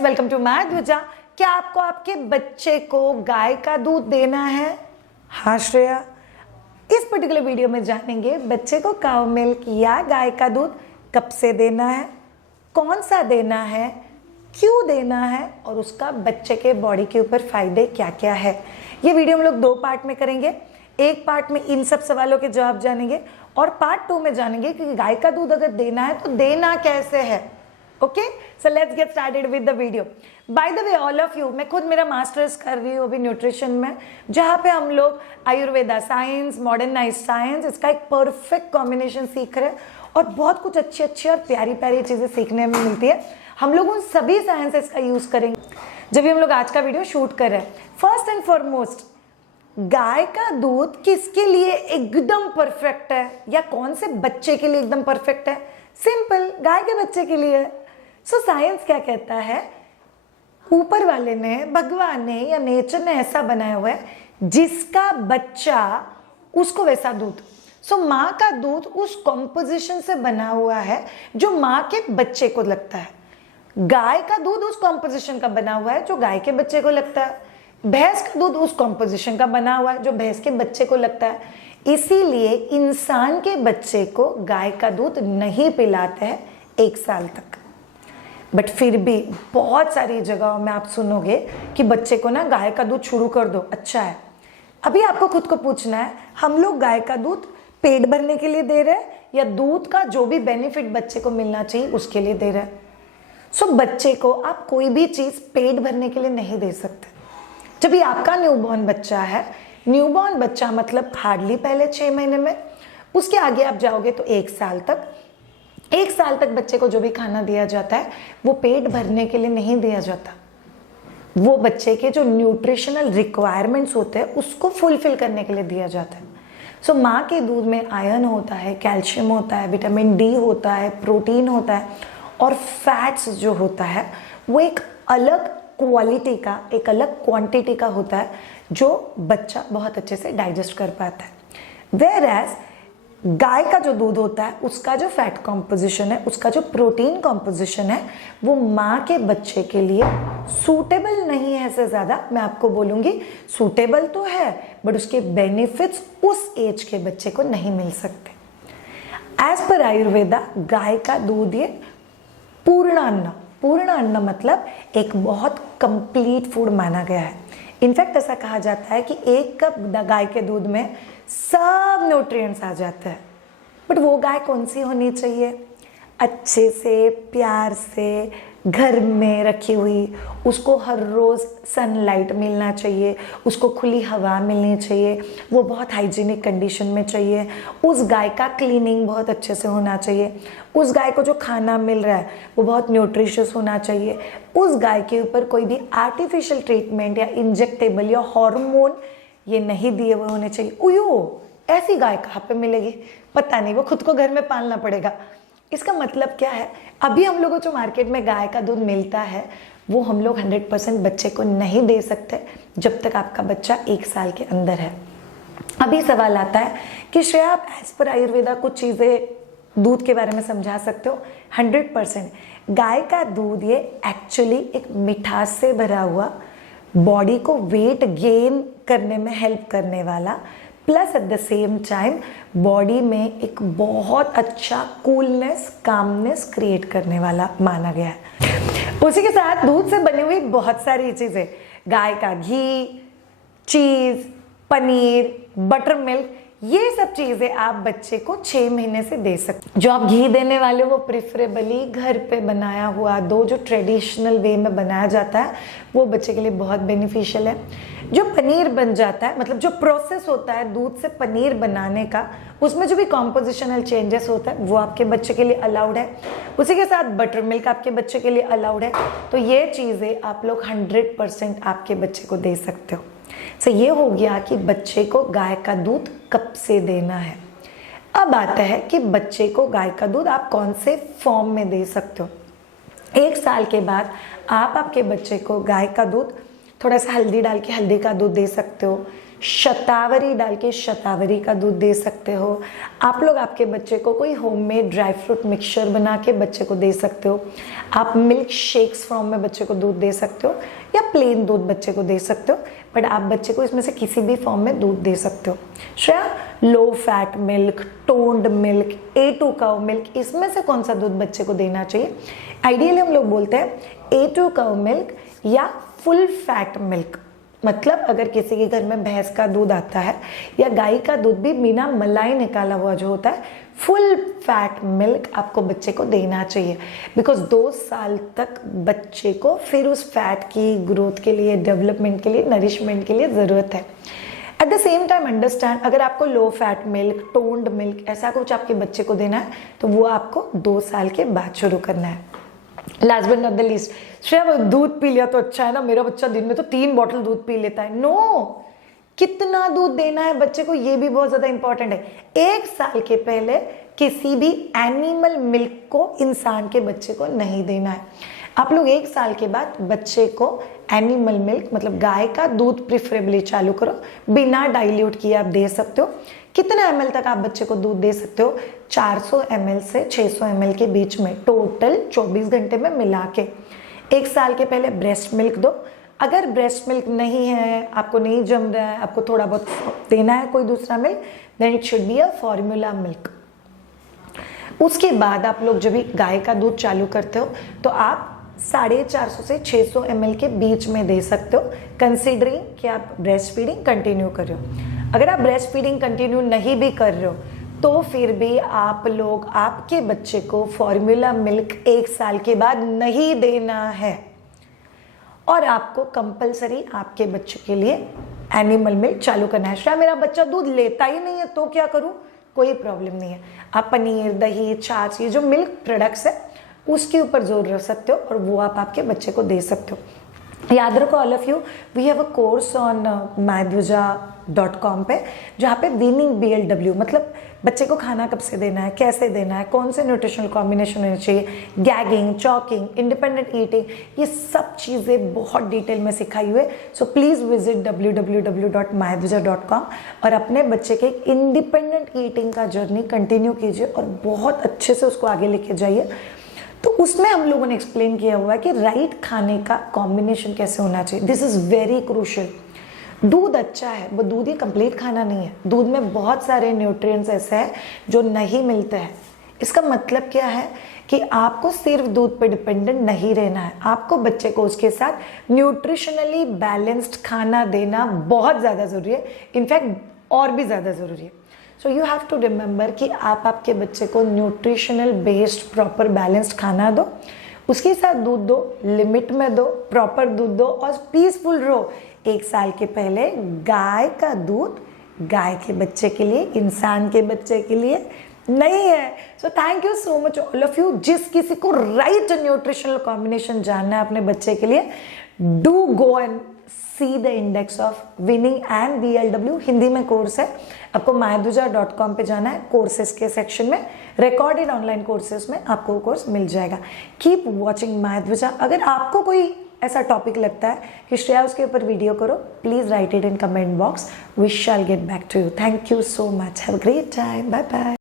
Friends, welcome to my ध्वजा। क्या आपको आपके बच्चे को गाय का दूध देना है? हाँ श्रेया, इस पर्टिकुलर वीडियो में जानेंगे बच्चे को काउ मिल्क या गाय का दूध कब से देना है, कौन सा देना है, क्यों देना है और उसका बच्चे के बॉडी के ऊपर फायदे क्या क्या है। ये वीडियो हम लोग 2 पार्ट में करेंगे। एक पार्ट में इन सब सवालों के जवाब जानेंगे और पार्ट 2 में जानेंगे कि गाय का दूध अगर देना है तो देना कैसे है। Okay, so let's get started with the video. By the way all of you, मैं खुद मेरा मास्टर्स कर रही हूँ अभी न्यूट्रिशन में, जहाँ पे हम लोग आयुर्वेदा साइंस, मॉडर्नाइज साइंस, इसका एक परफेक्ट कॉम्बिनेशन सीख रहे हैं और बहुत कुछ अच्छी अच्छी और प्यारी प्यारी चीज़ें सीखने में मिलती है। हम लोग उन सभी साइंसेस का यूज़ करेंगे जब भी हम लोग आज का वीडियो शूट कर रहे हैं। फर्स्ट एंड फॉरमोस्ट, गाय का दूध किसके लिए एकदम परफेक्ट है या कौन से बच्चे के लिए एकदम परफेक्ट है? सिंपल, गाय के बच्चे के लिए। सो साइंस क्या कहता है, ऊपर वाले ने, भगवान ने या नेचर ने ऐसा बनाया हुआ है जिसका बच्चा उसको वैसा दूध। सो माँ का दूध उस कॉम्पोजिशन से बना हुआ है जो माँ के बच्चे को लगता है। गाय का दूध उस कॉम्पोजिशन का बना हुआ है जो गाय के बच्चे को लगता है। भैंस का दूध उस कॉम्पोजिशन का बना हुआ है जो भैंस के बच्चे को लगता है। इसीलिए इंसान के बच्चे को गाय का दूध नहीं पिलाते हैं 1 साल तक। बट फिर भी बहुत सारी जगहों में आप सुनोगे कि बच्चे को ना गाय का दूध शुरू कर दो, अच्छा है। अभी आपको खुद को पूछना है, हम लोग गाय का दूध पेट भरने के लिए दे रहे हैं या दूध का जो भी बेनिफिट बच्चे को मिलना चाहिए उसके लिए दे रहे हैं? सो बच्चे को आप कोई भी चीज़ पेट भरने के लिए नहीं दे सकते। जब भी आपका न्यूबॉर्न बच्चा है, न्यूबॉर्न बच्चा मतलब हार्डली पहले 6 महीने में, उसके आगे आप जाओगे तो 1 साल तक। 1 साल तक बच्चे को जो भी खाना दिया जाता है वो पेट भरने के लिए नहीं दिया जाता, वो बच्चे के जो न्यूट्रिशनल रिक्वायरमेंट्स होते हैं उसको फुलफिल करने के लिए दिया जाता है। सो माँ के दूध में आयरन होता है, कैल्शियम होता है, विटामिन डी होता है, प्रोटीन होता है और फैट्स जो होता है वो एक अलग क्वालिटी का, एक अलग क्वांटिटी का होता है जो बच्चा बहुत अच्छे से डाइजेस्ट कर पाता है। वेयर एज गाय का जो दूध होता है उसका जो फैट कॉम्पोजिशन है, उसका जो प्रोटीन कॉम्पोजिशन है वो माँ के बच्चे के लिए सूटेबल नहीं है। से ज़्यादा मैं आपको बोलूँगी सूटेबल तो है बट उसके बेनिफिट्स उस एज के बच्चे को नहीं मिल सकते। एज पर आयुर्वेदा गाय का दूध ये पूर्ण अन्न, पूर्ण अन्न मतलब एक बहुत कंप्लीट फूड माना गया है। इनफैक्ट ऐसा कहा जाता है कि 1 कप गाय के दूध में सब न्यूट्रिएंट्स आ जाते हैं। बट वो गाय कौन सी होनी चाहिए? अच्छे से, प्यार से, घर में रखी हुई, उसको हर रोज़ सनलाइट मिलना चाहिए, उसको खुली हवा मिलनी चाहिए, वो बहुत हाइजीनिक कंडीशन में चाहिए, उस गाय का क्लीनिंग बहुत अच्छे से होना चाहिए, उस गाय को जो खाना मिल रहा है वो बहुत न्यूट्रिशियस होना चाहिए, उस गाय के ऊपर कोई भी आर्टिफिशियल ट्रीटमेंट या इंजेक्टेबल या हार्मोन ये नहीं दिए हुए होने चाहिए। उयो, ऐसी गाय कहाँ पे मिलेगी? पता नहीं, वो खुद को घर में पालना पड़ेगा। इसका मतलब क्या है, अभी हम लोगों को जो मार्केट में गाय का दूध मिलता है वो हम लोग 100% बच्चे को नहीं दे सकते जब तक आपका बच्चा 1 साल के अंदर है। अभी सवाल आता है कि श्रेया आप एज पर आयुर्वेदा कुछ चीज़ें दूध के बारे में समझा सकते हो? 100%। गाय का दूध ये एक्चुअली एक मिठास से भरा हुआ, बॉडी को वेट गेन करने में हेल्प करने वाला, plus at the same time body में एक बहुत अच्छा कूलनेस, कामनेस क्रिएट करने वाला माना गया है। उसी के साथ दूध से बनी हुई बहुत सारी चीज़ें, गाय का घी, चीज़, पनीर, बटर मिल्क, ये सब चीज़ें आप बच्चे को 6 महीने से दे सकते। जो आप घी देने वाले वो प्रेफरेबली घर पे बनाया हुआ दो, जो ट्रेडिशनल वे में बनाया जाता है वो बच्चे के लिए बहुत बेनिफिशियल है। जो पनीर बन जाता है, मतलब जो प्रोसेस होता है दूध से पनीर बनाने का, उसमें जो भी कॉम्पोजिशनल चेंजेस होता है वो आपके बच्चे के लिए अलाउड है। उसी के साथ बटर मिल्क आपके बच्चे के लिए अलाउड है। तो ये चीज़ें आप लोग 100% आपके बच्चे को दे सकते हो। सो ये हो गया कि बच्चे को गाय का दूध कब से देना है। अब आता है कि बच्चे को गाय का दूध आप कौन से फॉर्म में दे सकते हो। 1 साल के बाद आप आपके बच्चे को गाय का दूध थोड़ा सा हल्दी डाल के हल्दी का दूध दे सकते हो, शतावरी डाल के शतावरी का दूध दे सकते हो। आप लोग आपके बच्चे को कोई होममेड ड्राई फ्रूट मिक्सचर बना के बच्चे को दे सकते हो। आप मिल्क शेक्स फॉर्म में बच्चे को दूध दे सकते हो या प्लेन दूध बच्चे को दे सकते हो, बट आप बच्चे को इसमें से किसी भी फॉर्म में दूध दे सकते हो। Shreya, low fat milk, toned milk, A2 cow milk, इसमें से कौन सा दूध बच्चे को देना चाहिए? आइडियली हम लोग बोलते हैं A2 काउ मिल्क या फुल फैट मिल्क। मतलब अगर किसी के घर में भैंस का दूध आता है या गाय का दूध भी बिना मलाई निकाला हुआ जो होता है, फुल फैट मिल्क आपको बच्चे को देना चाहिए। बिकॉज 2 साल तक बच्चे को फिर उस फैट की ग्रोथ के लिए, डेवलपमेंट के लिए, नरिशमेंट के लिए ज़रूरत है। At the same time understand, अगर आपको low fat milk, toned milk ऐसा कुछ आपके बच्चे को देना है तो वो आपको 2 साल के बाद शुरू करना है। Last but not the least, Shreya दूध पी लिया तो अच्छा है ना, मेरा बच्चा दिन में तो 3 बॉटल दूध पी लेता है। नो, कितना दूध देना है बच्चे को ये भी बहुत ज्यादा इंपॉर्टेंट है। 1 साल के पहले किसी भी एनिमल मिल्क को इंसान के बच्चे को नहीं देना है। आप लोग 1 साल के बाद बच्चे को एनिमल मिल्क मतलब गाय का दूध प्रिफरेबली चालू करो, बिना डाइल्यूट किए आप दे सकते हो। कितना ml तक आप बच्चे को दूध दे सकते हो? 400 ml से 600 ml के बीच में, टोटल 24 घंटे में मिला के। 1 साल के पहले ब्रेस्ट मिल्क दो। अगर ब्रेस्ट मिल्क नहीं है, आपको नहीं जम रहा है, आपको थोड़ा बहुत देना है कोई दूसरा milk, then it should be a formula milk. उसके बाद आप लोग जब भी गाय का दूध चालू करते हो तो आप 450 से 600 ml के बीच में दे सकते हो, कंसिडरिंग कि आप ब्रेस्ट फीडिंग कंटिन्यू कर रहे हो। अगर आप ब्रेस्ट फीडिंग कंटिन्यू नहीं भी कर रहे हो तो फिर भी आप लोग आपके बच्चे को फॉर्मूला मिल्क 1 साल के बाद नहीं देना है, और आपको कंपलसरी आपके बच्चे के लिए एनिमल मिल्क चालू करना है। शायद मेरा बच्चा दूध लेता ही नहीं है तो क्या करूं? कोई प्रॉब्लम नहीं है, आप पनीर, दही, छाछ, ये जो मिल्क प्रोडक्ट्स है उसके ऊपर जोर रख सकते हो और वो आप आपके बच्चे को दे सकते हो। याद रखो all of you, we have a course on maithujha.com पे, जहाँ पे वीनिंग BLW मतलब बच्चे को खाना कब से देना है, कैसे देना है, कौन से न्यूट्रिशनल कॉम्बिनेशन होने चाहिए, गैगिंग, चॉकिंग, इंडिपेंडेंट ईटिंग, ये सब चीज़ें बहुत डिटेल में सिखाई हुई है। सो प्लीज़ विजिट www.maithujha.com और अपने बच्चे के एक इंडिपेंडेंट ईटिंग का जर्नी कंटिन्यू कीजिए और बहुत अच्छे से उसको आगे लेके जाइए। तो उसमें हम लोगों ने एक्सप्लेन किया हुआ है कि राइट खाने का कॉम्बिनेशन कैसे होना चाहिए। This is very crucial. दूध अच्छा है, वो दूध ही कंप्लीट खाना नहीं है। दूध में बहुत सारे न्यूट्रिएंट्स ऐसे हैं जो नहीं मिलते हैं। इसका मतलब क्या है कि आपको सिर्फ दूध पे डिपेंडेंट नहीं रहना है, आपको बच्चे को उसके साथ न्यूट्रिशनली बैलेंस्ड खाना देना बहुत ज़्यादा ज़रूरी है, इनफैक्ट और भी ज़्यादा ज़रूरी है। So you have to remember कि आप आपके बच्चे को न्यूट्रिशनल बेस्ड प्रॉपर बैलेंस्ड खाना दो, उसके साथ दूध दो, लिमिट में दो, प्रॉपर दूध दो और पीसफुल रहो। 1 साल के पहले गाय का दूध गाय के बच्चे के लिए, इंसान के बच्चे के लिए नहीं है। So thank you so much all of you. जिस किसी को राइट न्यूट्रिशनल कॉम्बिनेशन जानना है अपने बच्चे के लिए, do go and see the index of winning and BLW। Hindi में कोर्स है, आपको maithujha.com पे जाना है, कोर्सेज के सेक्शन में रिकॉर्डेड ऑनलाइन कोर्सेज में आपको कोर्स मिल जाएगा। कीप वॉचिंग माइथुजा। अगर आपको कोई ऐसा टॉपिक लगता है कि श्रेया उसके ऊपर वीडियो करो, please write it in comment box, we shall get back to you. Thank you so much, have a great time, bye bye.